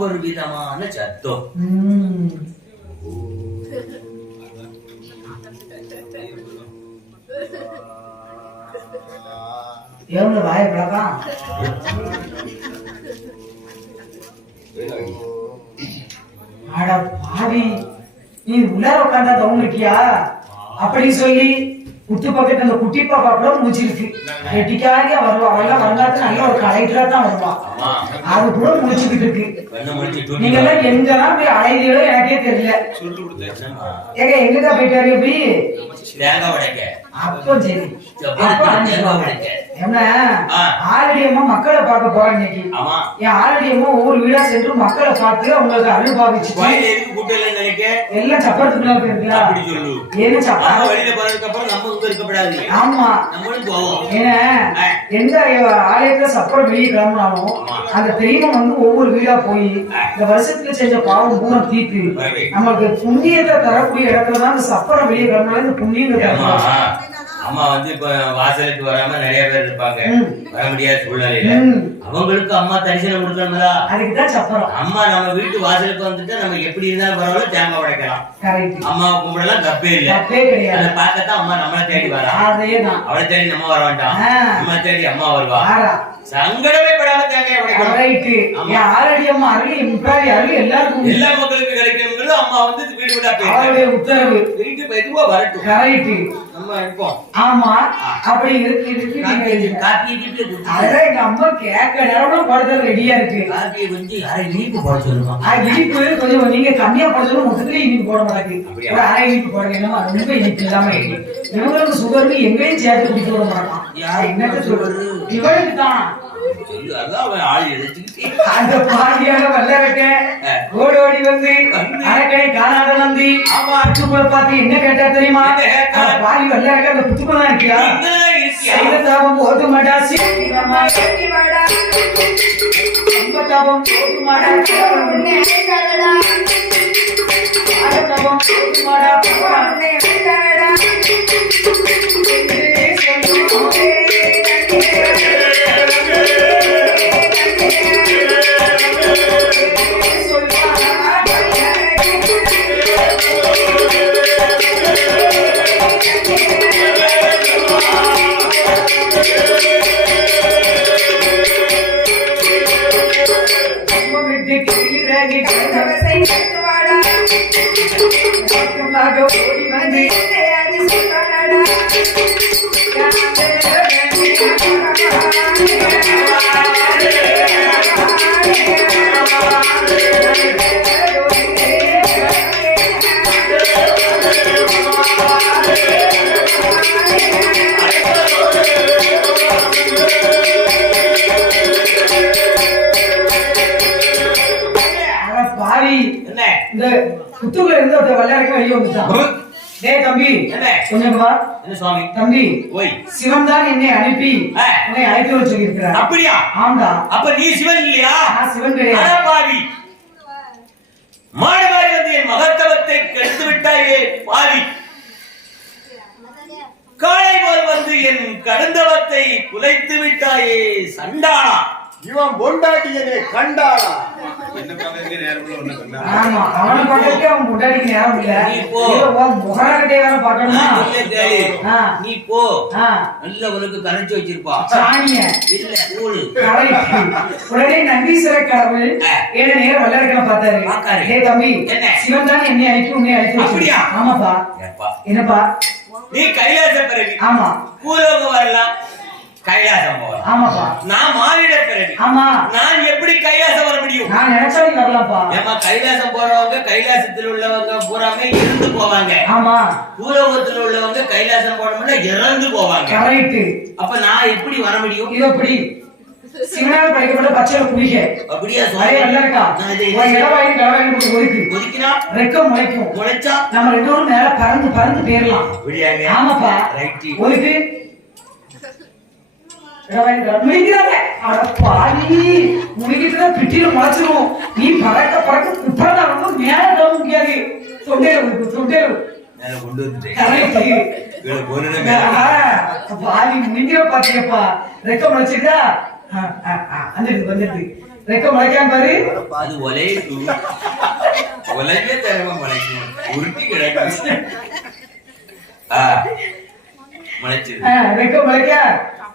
ஒரு விதமான சத்தம். எவ்வளவு வாய பழக்கம் அட பாவி நீ உள்ளார உட்காந்தா தவங்கிட்டியா அப்படின்னு சொல்லி குத்து பக்கத்துல அந்த குட்டி பாப்பா கூட முடிச்சிருக்கு வெட்டிக்காக வருவா அவெல்லாம் வரலாற்று நல்ல ஒரு கலெக்டரா தான் வருவான் அது கூட முடிச்சுக்கிட்டு இருக்கு. நீங்க எல்லாம் எங்கதான் போய் அலைதீங்களோ எனக்கே தெரியல? ஏங்க எங்கதான் போயிட்டாரு எப்படி அப்போ சரி. அப்பா, அப்ப தேங்காய் உடைக்க என்ன? ஆ. ஆல்ரெடி அம்மா மக்களை பார்க்க போறேன் இன்னைக்கு. என் ஒவ்வொரு வீடா சென்று மக்களை பார்த்து அவங்களுக்கு அருள் பாவிச்சு எல்லாம் சப்பரத்துக்குள்ள இருக்குல்ல அப்படி சொல்லு. ஏன்னு நம்ம சப்பா வெளியில போனதுக்கு அப்புறம் நம்ம இருக்கப்படாது. ஆமா. நம்மளும் போவோம். ஏன்னா எந்த ஆலயத்துல சப்பரம் வெளியே கிளம்புனாலும் அந்த தெய்வம் வந்து ஒவ்வொரு வீடா போய் இந்த வருஷத்துல செஞ்ச பாவம் பூரா தீர்த்து நமக்கு புண்ணியத்தை தரக்கூடிய இடத்துல தான் இந்த சப்பரம் வெளியே கிளம்புனாலும் இந்த புண்ணியத்தை தரணும் அம்மா வந்து இப்ப வாசலுக்கு வராம நிறைய பேர் இருப்பாங்க. வர முடியாத சூழ்நிலையில. அவங்களுக்கு அம்மா தரிசனம் கொடுக்கணும்ல. அதுக்கு தான் சப்பரம். அம்மா நம்ம வீட்டு வாசலுக்கு வந்துட்டு நம்ம எப்படி இருந்தாலும் பரவாயில்ல தேங்காய் உடைக்கலாம். அம்மாவை கும்பிடலாம் தப்பே இல்ல. அதை பார்க்கத்தான் அம்மா நம்மளை தேடி வரா. அவளை தேடி நம்ம வர வேண்டாம். ஆ. நம்ம தேடி அம்மா வருவா. சங்கடமே படாம தேங்காய் உடைக்கணும். ஆல்ரெடி அம்மா. அருள் எல்லாருக்கும். எல்லா மக்களுக்கும் கிடைக்கணுங்கிறது அம்மா வந்து வீடு வீடா உத்தரவு. வீட்டு மெதுவா வரட்டும். கரெக்ட் நம்ம இருப்போம் ஆமா அப்படி இருக்கு இருக்கு காப்பியை கிட்ட கொடுத்து அதான் எங்க அம்மா கேட்க நேரம் படுத்தது ரெடியா இருக்கு. காப்பியை கொஞ்சம் யாரை இனிப்பு போட சொல்லுமா? அது இனிப்பு கொஞ்சம் நீங்க கம்மியா போடணும் மொத்தத்துல இனிப்பு போட மாட்டாங்க அப்படியா? ஒரு அரை இனிப்பு போடுங்க. என்னமா ரொம்ப இனிப்பு இல்லாம இருக்கு இவங்களுக்கு சுகருக்கு எங்கேயும் சேர்த்து குடிக்க விட மாட்டான் என்னத்த சுகரு? இவனுக்கு தான். அந்த பாடியாக வல்லரக்க ஓடி ஓடி வந்து அரக்கனை காணாத நந்தி. புத்துக்குள்ள பார்த்து என்ன கேட்டா தெரியுமா? பாடி வல்லரக்க அந்த புத்துக்குள்ள தான் இருக்கியா? செய்த தாபம் போது மாட்டா சீக்கிரமா. ரொம்ப தாபம் போது ஆட தாபம் போது மாடா Yeah. ஒருத்தன் வல்லரக்க வெளியே வந்துட்டான் டேய் தம்பி. என்ன? கொஞ்சம் வா. என்ன சுவாமி? தம்பி ஓய். சிவன் தான் என்னை அனுப்பி. உன்னை அழைத்து வர சொல்லியிருக்கிறார். அப்படியா? ஆம்டா. அப்ப நீ சிவன் இல்லையா? நான் சிவன் கிடையாது. அடப்பாவி. மாடு மாறி வந்து என் மகத்துவத்தை கெடுத்து விட்டாயே பாவி. காளை போல் வந்து என் கடுந்தவத்தை குலைத்து விட்டாயே சண்டாளா. இவன் பொண்டாட்டியனை ஆமா அவனை அவன் முன்னாடிக்கு நேரம் இல்ல நீ போ. உன் வேற பார்க்கணுமா. ஆ. நீ போ ஆ, நல்ல உனக்கு கரைச்சு வச்சிருப்பா சாணிய இல்ல கூழு. உடனே நந்தீஸ்வர கடவுள் ஆ. ஏழு நேரம் வல்லரக்கனை பார்த்தாரு பார்த்தாரு. டேய் தம்பி என்ன? சிவன் தான் என்னை உன்னை அப்படியா? சொல்லியிருக்கிறார். ஆமாப்பா ஏப்பா, என்னப்பா நீ கைலாச பிறவி ஆமா பூலோகம் வரலாம் கைலாசம் ஆமாப்பா. நான் பிறவி. ஆமா. நான் எப்படி கைலாசம் வர முடியும்? நான் ஏமா கைலாசம் போறவங்க கைலாசத்தில் உள்ளவங்க பூராமே இருந்து போவாங்க. ஆமா. பூலோகத்தில் உள்ளவங்க கைலாசம் போனோம்னா இறந்து போவாங்க. கரெக்ட் அப்ப நான் எப்படி வர முடியும்? இது எப்படி சிவனால் படைக்கப்பட்ட பச்சை குளிக்க அப்படியா அதே நல்லா இருக்கா? ஒதுக்கு. ஒதுக்கினா? ரெக்கம் முளைக்கும். முளைச்சா? நம்ம ரெண்டு மேல பறந்து பறந்து போயிடலாம் ஆமாப்பா. ஒதுக்கு. இடவாயும் கடவாயும் முடிக்கிறாங்க அட பாவி முடிக்கிட்டுதான் பிட்டியில முளைச்சிரும் நீ பறக்க பறக்க குப்பரா ரொம்ப மேல கிளம்ப முடியாது தொண்டையில ஒதுக்கு தொண்டையில மேல கொண்டு வந்துட்டேன் கரெக்ட் இவளை கொன்னுன மேல பாதி முடிங்கிற பாத்தியப்பா ரெக்கம் வச்சுட்டா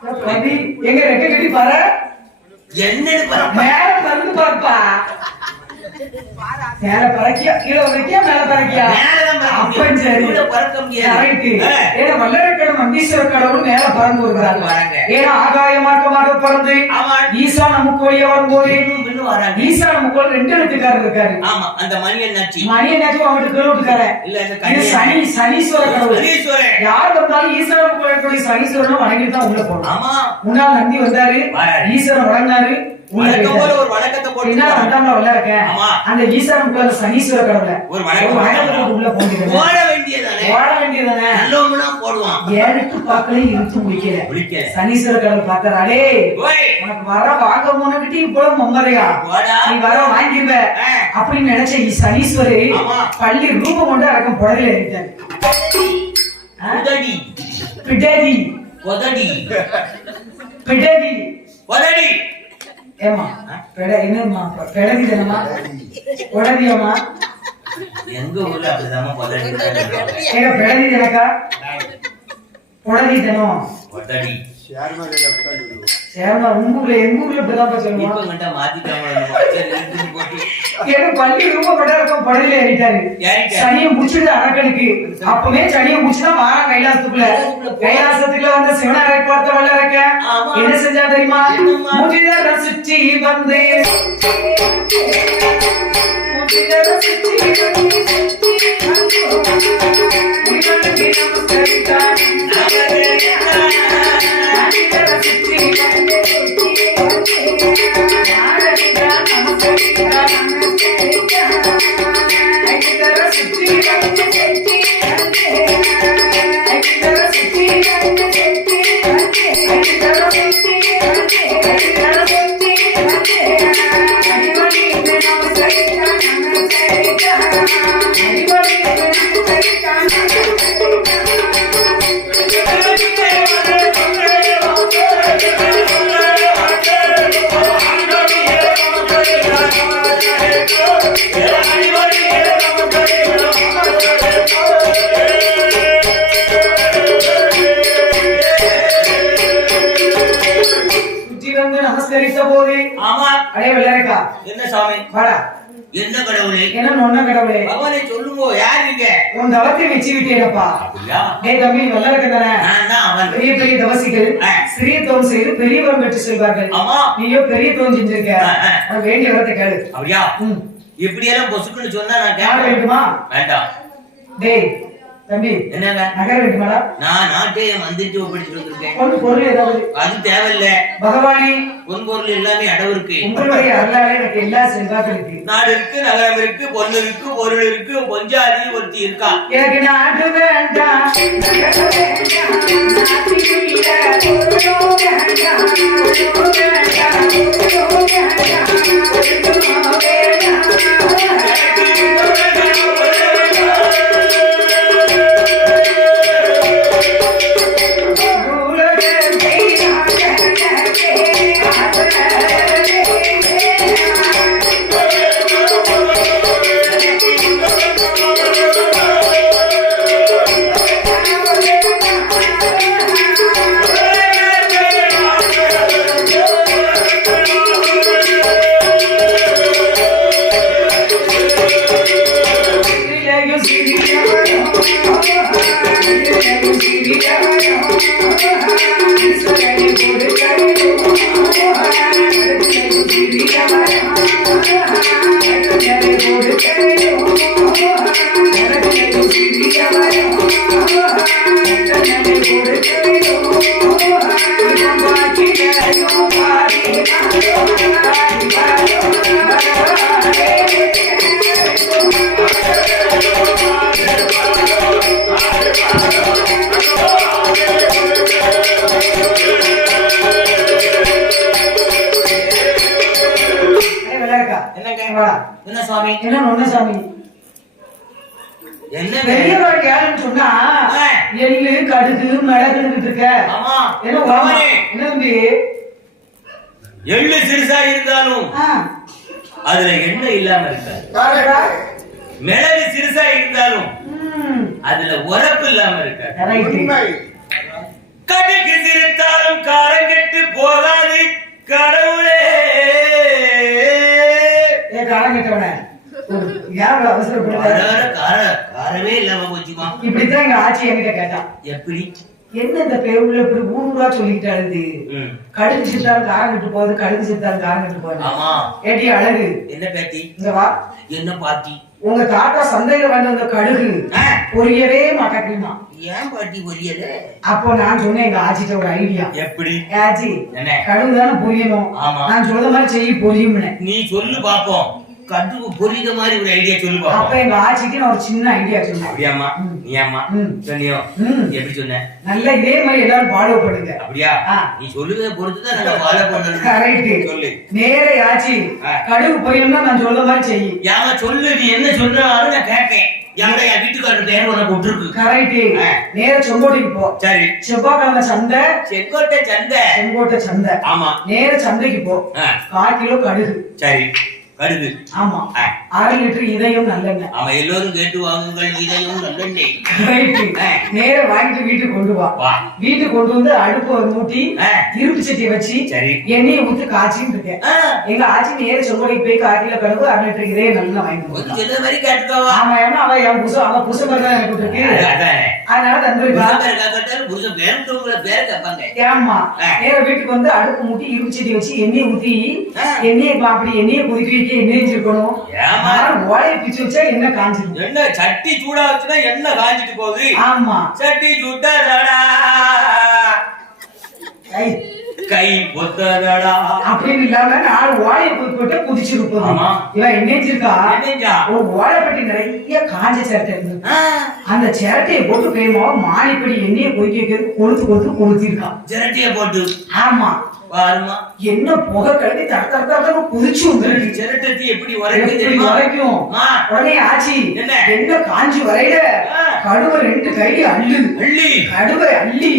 பதி எங்க ரெக்க கட்டி பாரு. என்னன்னு பாரு. மேல பறந்து பாருப்பா மேல பறக்கியா? கீழே உதைக்கியா மேல பறக்கியா? மேல பறந்து வருகிறாங்க வராங்க. ஏன்னா ஆகாய மார்க்கமாக பறந்து. ஈசா நமக்கு வழியா வரும்போது. ஈசா நமக்கு ரெண்டு எழுத்துக்காரர் இருக்காரு. ஆமா அந்த மணியன் நச்சி. மணி என்னாச்சும் அவனுக்கு கிலோட்டுக்காரன் இல்ல சனி சனீஸ்வர கடவுள். சனீஸ்வரன். யார் வந்தாலும் ஈஸ்வரன் கோயிலுடைய சனீஸ்வரனும் வணங்கிட்டு தான் உள்ள போகணும். ஆமா. முன்னாள் நந்தி வந்தாரு. ஈஸ்வரன் வணங்கினாரு. வணக்கத்தை போட்டு என்ன வந்தாமல உள்ள இருக்கேன் ஆமா. அந்த ஈஸ்வரன் சனீஸ்வர கடவுள. ஒரு வணக்கம் உள்ள ஓட வேண்டியதானே ஓட வேண்டியதானே நல்லவனா போடுவான். ஏழுக்கு பார்க்கல இருத்து முடிக்கல முடிக்கல. சனீஸ்வர கடவுள் பார்த்தாரே ஓய் உனக்கு வர வாங்க முன்னகிட்டு இவ்வளவு போடா. நீ வர வாங்கிருவ. ஆ. அப்படின்னு நினைச்ச சனீஸ்வரு. பள்ளி ரூபம் கொண்டு அடக்கம் புடவையில ஏறிட்டாரு. ஆ? உதடி. உதடி. ஏமா பெட என்னம்மா? பெடதி தானம்மா? உடதியம்மா எங்க ஊர்ல அப்படிதான் உதடி ஏங்க பெடதி தானக்கா உடதி தானம் உட்காந்து சேரமா உங்க ஊர்ல எங்க ஊர்ல இப்படிதான் இப்ப மட்டும் மாத்திட்டாங்க போட்டு. பள்ளி ஏறிட்டாரு. சனியை முடிச்சுட்டு அரக்கனுக்கு. அப்பவே சனியை முடிச்சுதான் கைலாசத்துக்குள்ள. கைலாசத்துக்குள்ள வந்த சிவனாரை பார்த்த ஆமா. என்ன செஞ்சா தெரியுமா? சுற்றி வந்து முதிர சுற்றி வாடா. என்ன கடவுளே? என்ன நொன்ன கடவுளே? பகவானே சொல்லுங்க யார் நீங்க? உன் தவத்தை வச்சு அப்படியா? டேய் தம்பி வெள்ளரைக்க தானே? நான் தான் அவன். பெரிய பெரிய தவசிகள். சிறிய தவம் செய்து பெரிய வரம் பெற்று செல்வார்கள். ஆமா. நீயோ பெரிய தவம் செஞ்சிருக்க. உனக்கு வேண்டிய வரத்தை கேளு. அப்படியா. இப்படி எல்லாம் பொசுக்குன்னு சொன்னா நான் கேட்பேன்? வேண்டுமா? வேண்டாம். டேய் தம்பி என்னங்க? நகர வேண்டுமாடா நான் நாட்டையே மந்திரிச்சு ஒப்படைச்சிட்டு வந்திருக்கேன். பொன் பொருள் ஏதாவது? அது தேவையில்ல. பகவானே. பொன் பொருள் எல்லாமே அடவு இருக்கு. உங்களுடைய அருளாலே எனக்கு எல்லா செல்வாக்கும் இருக்கு. நாடு இருக்கு நகரம் இருக்கு பொண்ணு இருக்கு பொருள் இருக்கு பொஞ்சாதி ஒருத்தி இருக்கா? எனக்கு நாடு வேண்டாம். என்ன சுவாமி என்ன நொண்ண சாமி? என்னங்க பெரியவர் யாருன்னு சொன்னா கடுகு மிளகுன்னு இருக்க. ஆமா. என்ன தம்பி? எள்ளு சிறுசா இருந்தாலும் அதுல எண்ணெய் இல்லாம இருக்காது. மிளகு சிறுசா இருந்தாலும் அதுல உரப்பு இல்லாம இருக்காது. கடுகு சிறுத்தாலும் காரம் கெட்டு போகாது கடவுளே. ஏ, காலம் கெட்டவனே. கார காரமே இல்லாம போச்சுமா இப்படித்தான் எங்க ஆச்சி என்கிட்ட கேட்டா எப்படி? என்ன இந்த பேருல இப்படி ஊர் ஊரா சொல்லிக்கிட்டு அழுது ம். கடுகு சித்தாலும் காரம் கட்டு போகுது கடுகு சித்தாலும் காரம் கட்டு போகுது. அழகு. என்ன பேத்தி? இங்க வா. என்ன பாட்டி? உங்க தாத்தா சந்தையில வந்த அந்த கடுகு ஆ, பொரியவே மாட்டேங்குமா ஏன் பாட்டி புரியல? அப்போ நான் சொன்னேன் எங்க ஆச்சிட்ட ஒரு ஐடியா எப்படி? ஆச்சி என்ன? கடுகு தானே பொரியணும். ஆமா. நான் சொல்ற மாதிரி செய்ய பொரியும்னு. நீ சொல்லு பாப்போம். கடுகு பொரித மாதிரி ஒரு ஐடியா சொல்லு அப்ப எங்க ஆச்சிக்கு நான் ஒரு சின்ன ஐடியா சொன்னேன். அப்படியாம்மா? ம். நீ அம்மா ம். சொன்னியோ. எப்படி சொன்ன? நல்லா இதே மாதிரி எல்லாரும் ஃபாலோ பண்ணுங்க. அப்படியா. நீ சொல்லுவதை பொறுத்துதான் நாங்க ஃபாலோ பண்றது கரெக்ட் சொல்லு. நேர ஆச்சி. கடுகு பொரியணும்னா நான் சொல்ற மாதிரி செய்யு யாம சொல்லு நீ என்ன சொல்றாலும் நான் கேட்பேன். எங்க என் வீட்டுக்காரர் பேர் உனக்கு விட்டுருக்கு கரெக்ட். நேர செங்கோட்டைக்கு போ. சரி. செவ்வாய்க்கிழமை சந்தை. செங்கோட்டை சந்தை. செங்கோட்டை சந்தை. ஆமா. நேர சந்தைக்கு போ. கால் கிலோ கடுகு. சரி. கடுகு ஆமா. அரை லிட்டர் இதயம் நல்லெண்ணெய். ஆமா எல்லோரும் கேட்டு வாங்குங்கள் இதையும் நல்லெண்ணெய். நேர வாங்கிட்டு வீட்டுக்கு கொண்டு வா. வீட்டுக்கு கொண்டு வந்து அடுப்பு மூட்டி ஆ. இருப்பு சட்டியை வச்சு சரி. எண்ணெயை ஊத்தி காய்ச்சின்னு இருக்கேன். எங்க ஆச்சி நேர செங்கோடைக்கு போய் கிலோ கடுகு அரை லிட்டர் இதயம் நல்லா வாங்கிட்டு ஒரு மாதிரி ஆமா ஏன்னா அவ என் புசம் அவ புசம் தான் எனக்கு இருக்கு அதானே அதனால தந்திருக்கா. புருஷன் பேரை கேட்டாலும் புருஷன் பேரத்தவங்கள பேரை கேட்பாங்க. ஏமா ஆ. நேர வீட்டுக்கு வந்து அடுப்பு மூட்டி இருப்பு சட்டி வச்சு எண்ணெயை ஊத்தி. எண்ணெயை அப்படி எண்ணெயை கொதிக்க இருக்கணும் ஏமா ஓலையை பிச்சு வச்சா எண்ணெய் காஞ்சிரும் என்ன சட்டி சூடா வச்சுன்னா என்ன காஞ்சிட்டு போகுது? ஆமா. சட்டி சுட்டதடா. கை. பொத்ததடா. அப்படின்னு இல்லாம நாலு ஓலையை போட்டு குதிச்சிருப்போம். இவன் என்னச்சிருக்கா என்னஞ்சா? ஒரு ஓலைப்பட்டி நிறைய காஞ்ச சிரட்டை இருந்தது ஆ, அந்த சிரட்டையை போட்டு பேமா மானிப்படி எண்ணெயை கொதிக்க கொளுத்து கொளுத்து கொளுத்திருக்கான் சிரட்டிய போட்டு. ஆமா. பாருமா என்ன புகை கழுவி தட தட தடன்னு குதிச்சு வந்துருக்கு சிரட்டத்தி எப்படி எப்படி தெரியுமா? வரைக்கும் உடனே ஆச்சி என்ன? என்ன காஞ்சி வரையில. கடுவை ரெண்டு கை அள்ளு. அள்ளி. கடுவை அள்ளி.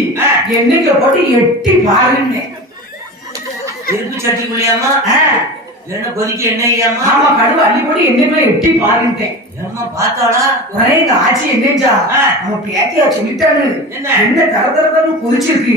எண்ணெய்க்குள்ள போட்டு எட்டி பாருன்னு. இருப்பு சட்டிக்குள்ளியாமா என்ன கொதிக்க என்ன ஆமா கடுவை அள்ளி போட்டு எண்ணெய்க்குள்ள எட்டி பாருன்ட்டேன். ஏம்மா பார்த்தாளா உடனே எங்க ஆச்சி என்னஞ்சா. நம்ம பேத்தியா சொல்லிட்டானு என்ன? என்ன தர தர தரன்னு குதிச்சிருக்கு.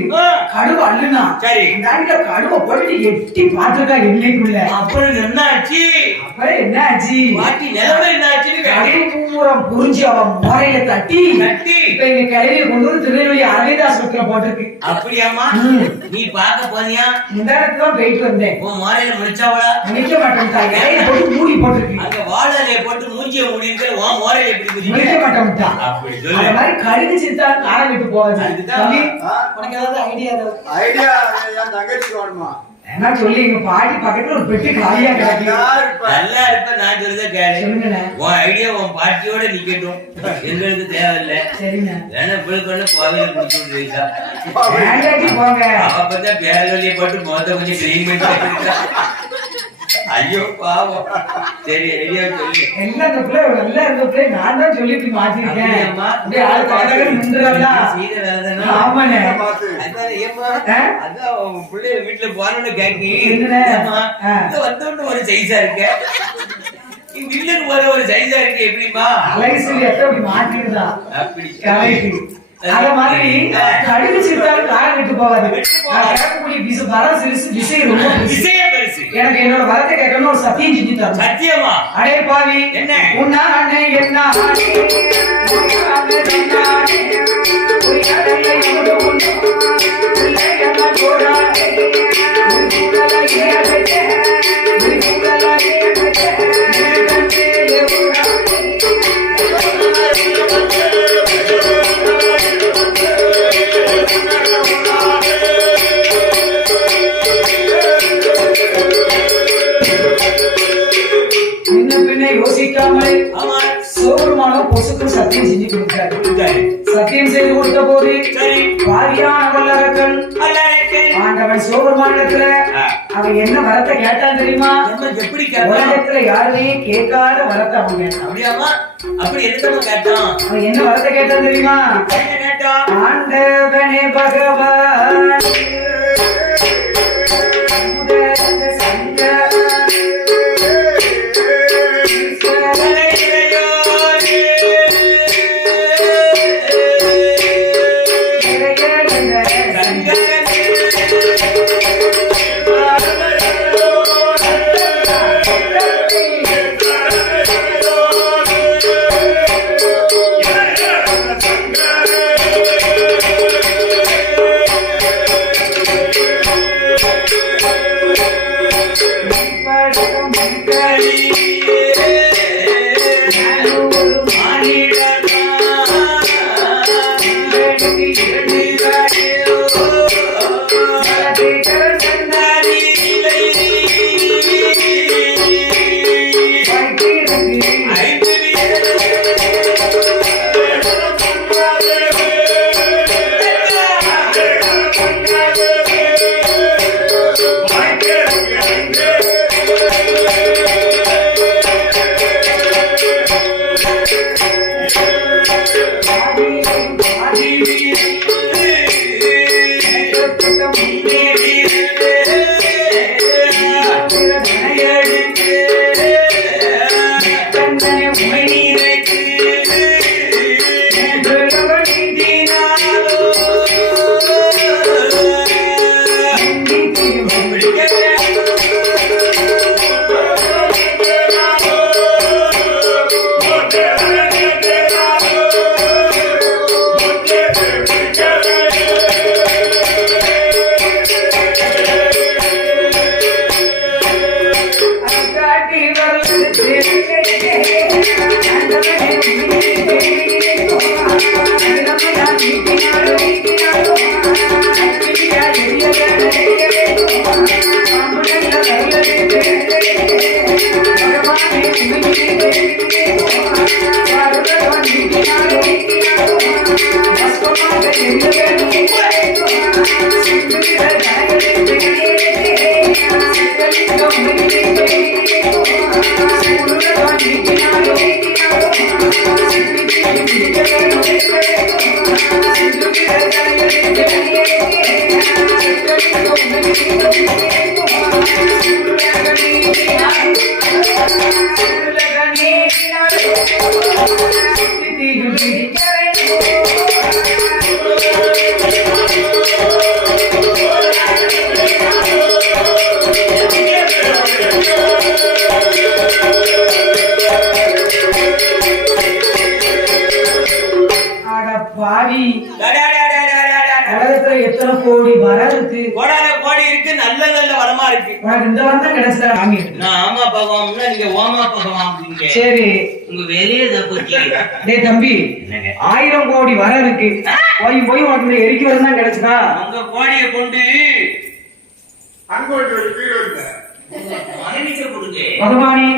கடுவை அள்ளுனா சரி. இந்த கடுவை போட்டு எட்டி பார்த்துருக்கா எண்ணெய்க்குள்ள அப்புறம் என்ன ஆச்சு அப்புறம் என்ன ஆச்சு பாட்டி நிலவரம் என்ன ஆச்சுன்னு. கடை பூரம் புரிஞ்சு அவன் முறையில தட்டி தட்டி. இப்ப எங்க கிளவிய கொண்டு வந்து திருநெல்வேலி அரவிந்தாஸ்பத்திரியில போட்டிருக்கு அப்படியாம்மா ம். நீ பார்க்க போனியா இந்த இடத்துல போயிட்டு வந்தேன் உன் மாலையில முடிச்சாவளா இலைய போட்டு மூடி போட்டிருக்கு அங்க வாழலைய போட்டு மூஞ்சிய மூடி இருக்க உன் மோரையில எப்படி குதிக்க மாட்டேன்ட்டா அப்படி அந்த சொல்லு மாதிரி கழுகு சித்தா காரம் விட்டு போகாது. அதுதான். தம்பி, ஆ? உனக்கு ஏதாவது ஐடியா ஏதாவது? ஐடியா என் தங்கச்சிக்கு வேணுமா? என்ன சொல்லி எங்க பாட்டி பக்கத்துல ஒரு பெட்டி காலியா கிடக்கு. நல்லா இருப்ப. நல்லா இருப்ப நான் சொல்றத கேளு. சொல்லுங்கண்ணே. உன் ஐடியா உன் பாட்டியோட நிக்கட்டும். எங்களுக்கு தேவையில்ல. சரிண்ணே. வேணா பிள்ளைக்கு கோவில குடிச்சு விட்டுருக்கா வேண்டாட்டி போங்க. அவ பார்த்தா பேரலிய போட்டு முகத்தை கொஞ்சம் கிளீன் பண்ணி ஐயோ பாவம் சரி ஐடியா சொல்லு இந்த பிள்ளை நல்லா இருந்த பிள்ளை நான் தான் சொல்லி இப்படி மாத்திருக்கேன்? அப்படியே ஆள் வேலைதானா? ஆமாண்ணே. அதான் பிள்ளைய வீட்டுல? ஏம்மா, ஆ. இங்க வந்தோன்னு ஒரு சைஸா இருக்க. இல்லைன்னு போற ஒரு சைஸா இருக்கு எப்படிம்மா? அழகு சொல்லி எத்த அப்படி மாத்திருந்தா அப்படி. கரெக்ட் அத மாதிரி. கடுகு சிறுத்தாலும் காரம் விட்டு போகாது விச வரம் சிறுசு விசை ரொம்ப. எனக்கு என்னோட வரத்தை கேட்கணும் ஒரு சத்தியம் செஞ்சு தரணும் சத்தியமா? அடே பாவி என்ன? உன்னானே என்னானே உன்னானே என்னானே யாருமே கேட்காத வரத்தை அவன் கேட்டான் அப்படியாமா அப்படி என்னமா கேட்டோம்? அவன் என்ன வரத்தை கேட்டான் தெரியுமா? என்ன கேட்டோம் ஆண்டவனே பகவான். அட Thank you. டேய் தம்பி ஆயிரம் கோடி வரம் இருக்கு. போய் போய் உனக்கு இந்த எரிக்கை வரம் தான் கிடைச்சதா? உங்க கோடியை கொண்டு பகவானே.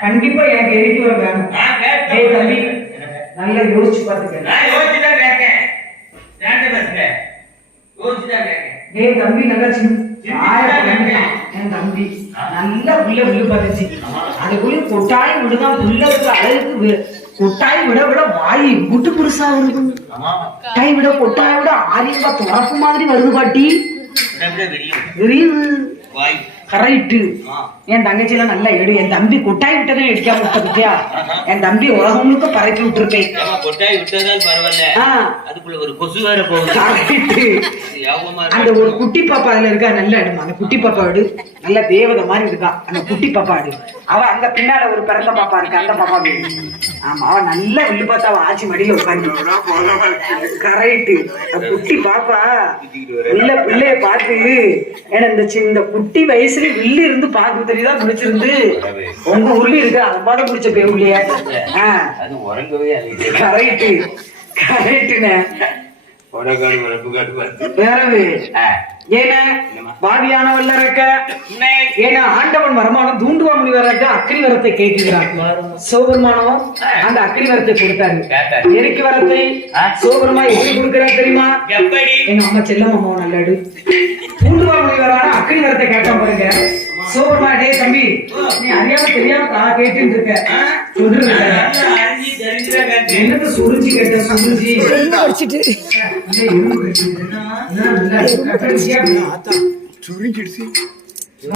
கண்டிப்பா எனக்கு எரிக்கை வரம் வேணும். தம்பி? நல்லா யோசிச்சு பாத்துக்க டேய் தம்பி நல்லா சின்ன. என் தம்பி நல்லா புள்ள புள்ள பார்த்துச்சு. அதுக்குள்ள கொட்டாய் விடுதான் புள்ளதுக்கு அழகுக்கு வி- கொட்டாய் விட விட வாய் குட்டு புருஷா வருது. கொட்டாய் விட கொட்டாய் விட ஆரியம்பா துறப்பு மாதிரி வருது பாட்டி. விட விட ஆமா என் தங்கச்சி எல்லாம் நல்லா எடு. என் தம்பி கொட்டாய் விட்டதும் எடுக்காம விட்ட பத்தியா என் தம்பி உலகம் முழுக்க பரப்பி விட்டுருக்கேன். கொட்டாய் விட்டதால் பரவாயில்ல. அதுக்குள்ள ஒரு கொசு வேற போகுது. அந்த ஒரு. குட்டி பாப்பா அதுல இருக்கா? நல்லா எடுமா அந்த குட்டி பாப்பா எடு நல்ல தேவதை மாதிரி இருக்கா? அந்த குட்டி பாப்பா எடு அவ அங்க பின்னால ஒரு பிறந்த பாப்பா இருக்கு? அந்த பாப்பா ஆமா அவ நல்லா வில்லு பார்த்தா அவ ஆச்சி மடியில உட்காந்து கரெக்ட் குட்டி பாப்பா உள்ள பிள்ளைய பார்த்து ஏன்னா இந்த சி- இந்த குட்டி வயசுல வில்லு இருந்து பார்த்து தெரியுதா? முடிச்சிருந்து. உங்க உள்ள இருக்கு. அது பாட முடிச்ச பேவுலைய அது உறங்கவே அழைக்கிறது கரெக்ட் கரெக்டுண்ணே பார்த்து. வேறவு. ஆ. ஏன? பாவியானவல்ல இருக்க உண்மை. ஏன்னா ஆண்டவன் வரமானம் தூண்டுவா முனிவரக்க அக்னி வரத்தை கேட்கிறார். சிவபெருமானம் அந்த அக்னி வரத்தை கொடுத்தாரு. கேட்டாரு. எரிக்கு வரத்தை? எப்படி கொடுக்கிறார் தெரியுமா? எங்க அம்மா செல்லம் அம்மா நல்லடு. தூண்டுவா முனிவரான அக்னி வரத்தை கேட்டா பாருங்க. சிவபெருமா டே தம்பி. நீ அறியாம தெரியாம தான் கேட்டுட்டு இருக்க கேட்டேன். என்னது சுருஞ்சி கேட்ட சுருஞ்சி இல்ல,